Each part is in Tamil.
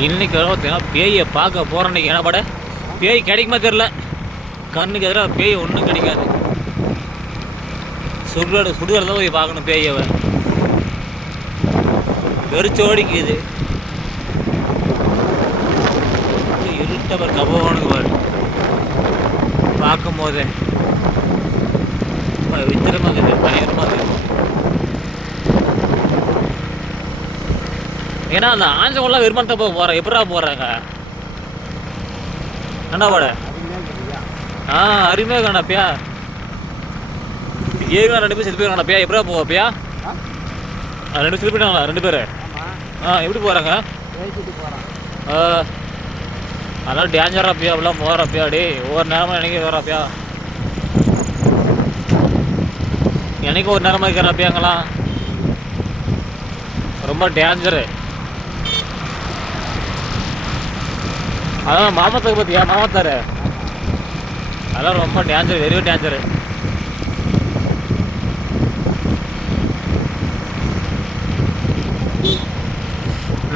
இன்னைக்கு வர பார்த்தீங்கன்னா பேயை பார்க்க போகிறோம் இன்னைக்கு. என்ன பட பேய் கிடைக்குமா தெரில கண்ணுக்கு எதிராக பேய் ஒன்றும் கிடைக்காது. சுடுகாடு சுடுகாடு தான் போய் பார்க்கணும் பேயவை வெறிச்சோடிக்குது இருட்ட பாரு கபோனுக்கு பாரு. பார்க்கும் போதே ரொம்ப வித்திரமாக இருக்குது பயங்கரமாக இருக்குது. ஏன்னா அந்த ஆஞ்சவங்களாம் விரும்பத்தை போக போகிறேன் எப்படா போகிறாங்க என்ன பாட? ஆ அருமையாக காணப்பியா ஏழு ரெண்டு பேர் செத்து போயிருக்காங்கப்பியா எப்படா போவப்பியா ரெண்டு செத்து போயிட்டாங்களா ரெண்டு பேர். ஆ எப்படி போகிறாங்க ஆ அதெல்லாம் டேஞ்சராப்பியா அப்படிலாம் போகிறப்பியா டே ஒவ்வொரு நேரமாக எனக்கு வராப்பியா எனக்கு ஒரு நேரமாக இருக்கிறாப்பியாங்களாம் ரொம்ப டேஞ்சரு அதான் மாமத்துக்கு பார்த்தியா? மாமத்தாரு. அதெல்லாம் ரொம்ப டேஞ்சர் வெரி டேஞ்சரு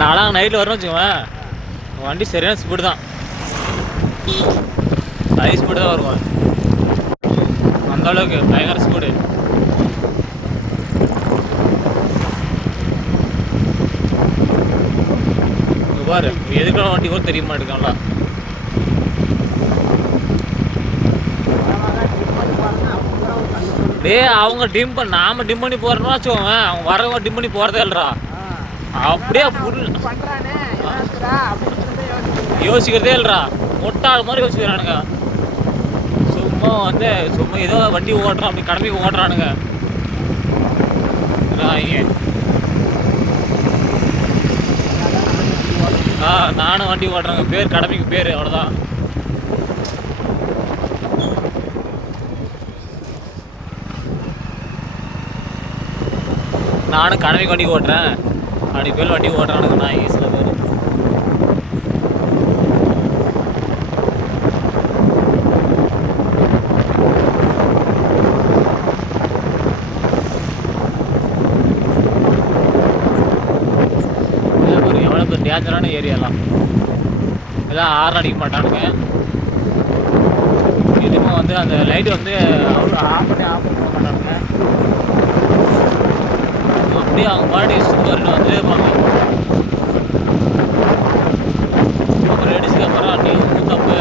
நாளாக நைட்டில் வரணும் வச்சுக்கோவேன் வண்டி சரியான ஸ்பீடு தான். ஹை ஸ்பீடு தான் வருவான் அந்த அளவுக்கு பயங்கர ஸ்பீடு இங்க பாரு எதுக்கான வண்டி கூட தெரிய மாட்டேங்கல டேய் அவங்க டிம் பண்ண நாம டிம் பண்ணி போறோம்னா வச்சுக்கோங்க. அவங்க வரவங்க டிம் பண்ணி போறதே இல்லடா. அப்படியே ஃபுல் யோசிக்கிறதே இல்லடா. ஒட்டாள் மாதிரி யோசிக்கிறானுங்க. சும்மா வந்து சும்மா ஏதோ வண்டி ஓட்டுறான் அப்படி கடமைக்கு ஓட்டுறானுங்க. ஆ நானும் வண்டி ஓட்டுறேங்க. பேர் கடமைக்கு பேர் அவ்வளோதான் நானும் கடமைக்கு வண்டி ஓட்டுறேன். அப்படி பேர் வண்டி ஓட்டுறானுங்க நான் சில பேர் இதே பாரு, எவ்வளோ பெரிய டேஞ்சரான ஏரியாலாம் எல்லாம் ஆறு அடிக்க மாட்டானுங்க. எதுவுமே வந்து அந்த லைட் வந்து அவ்வளோ ஆஃப் பண்ணி ஆஃப் பண்ண மாட்டானுங்க. அப்படியே அவங்க பாடி சூப்பர்னு வந்து இருப்பாங்க. அப்புறம் அடிச்சுக்கு அப்புறம் நீ தப்பு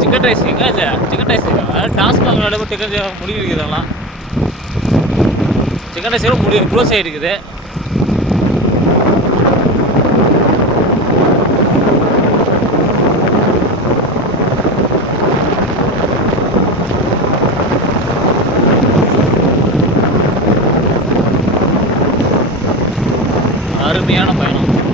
சிக்கன் ரைஸ் எங்க இல்லை சிக்கன் ரைஸ் டாஸ்மாக் விளையாட டிக்கெட் முடிவு இருக்குதுலாம் சிக்கன் ரைஸ் கூட முடிவு க்ளோஸ் ஆகிருக்குது அருமையான பயணம்.